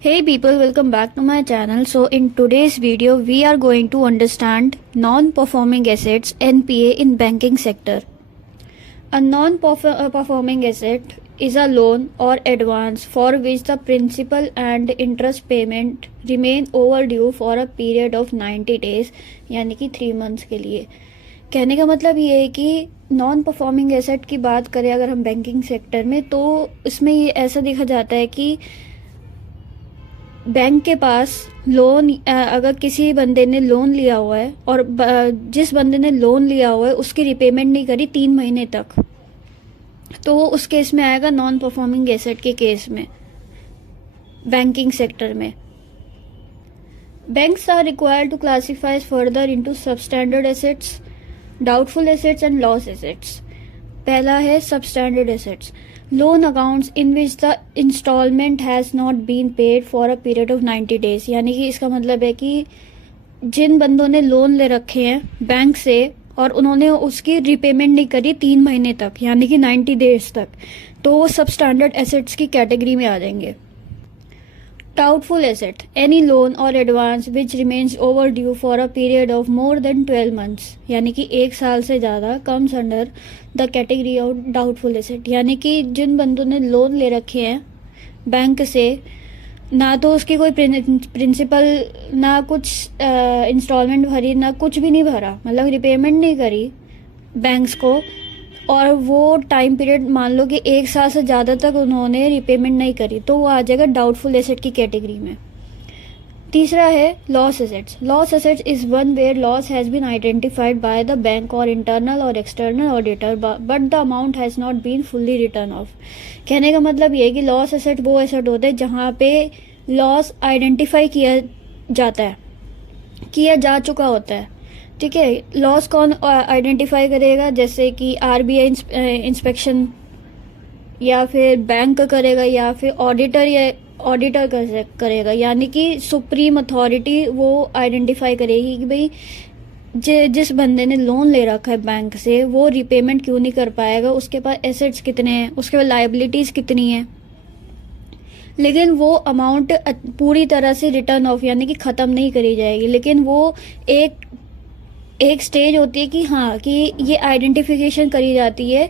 Hey people, welcome back to my channel. So in today's video we are going to understand non-performing assets NPA in banking sector. A non-performing asset is a loan or advance for which the principal and interest payment remain overdue for a period of 90 days यानी कि 3 months के लिए. कहने का मतलब ये है कि नॉन परफॉर्मिंग एसेट की बात करें अगर हम बैंकिंग सेक्टर में, तो इसमें ये ऐसा देखा जाता है कि बैंक के पास लोन अगर किसी बंदे ने लोन लिया हुआ है और जिस बंदे ने लोन लिया हुआ है उसकी रिपेमेंट नहीं करी 3 महीने तक, तो वो उस केस में आएगा नॉन परफॉर्मिंग एसेट के केस में बैंकिंग सेक्टर में. Banks are required to classify further into substandard assets, doubtful assets and loss assets. पहला है substandard assets. Loan accounts in which the installment has not been paid for a period of 90 days. यानी कि इसका मतलब है कि जिन बंदों ने लोन ले रखे हैं बैंक से और उन्होंने उसकी रिपेमेंट नहीं करी 3 महीने तक यानी कि 90 डेज तक, तो वो सब स्टैंडर्ड एसेट्स की कैटेगरी में आ जाएंगे. डाउटफुल एसेट, एनी लोन और advance which remains over due for a period of more than 12 months यानी कि 1 साल से ज़्यादा comes under the category of doubtful asset. यानी कि जिन बंदों ने लोन ले रखे हैं बैंक से, ना तो उसकी कोई प्रिंसिपल ना कुछ इंस्टॉलमेंट भरी ना कुछ भी नहीं भरा, मतलब रिपेमेंट नहीं करी बैंक्स को, और वो टाइम पीरियड मान लो कि 1 साल से ज़्यादा तक उन्होंने रिपेमेंट नहीं करी, तो वो आ जाएगा डाउटफुल एसेट की कैटेगरी में. तीसरा है loss assets. Loss assets is one where loss has been identified by the bank और इंटरनल और external auditor but the amount has not been fully written off. कहने का मतलब ये है कि लॉस एसेट वो एसेट होते हैं जहाँ पे लॉस आइडेंटिफाई किया जा चुका होता है. ठीक है, लॉस कौन आइडेंटिफाई करेगा? जैसे कि आरबीआई इंस्पेक्शन या फिर बैंक करेगा या फिर ऑडिटर करेगा. यानी कि सुप्रीम अथॉरिटी वो आइडेंटिफाई करेगी कि भाई जिस बंदे ने लोन ले रखा है बैंक से वो रिपेमेंट क्यों नहीं कर पाएगा, उसके पास एसेट्स कितने हैं, उसके पास लायबिलिटीज़ कितनी हैं, लेकिन वो अमाउंट पूरी तरह से रिटर्न ऑफ यानी कि ख़त्म नहीं करी जाएगी. लेकिन वो एक स्टेज होती है कि हाँ कि ये आइडेंटिफिकेशन करी जाती है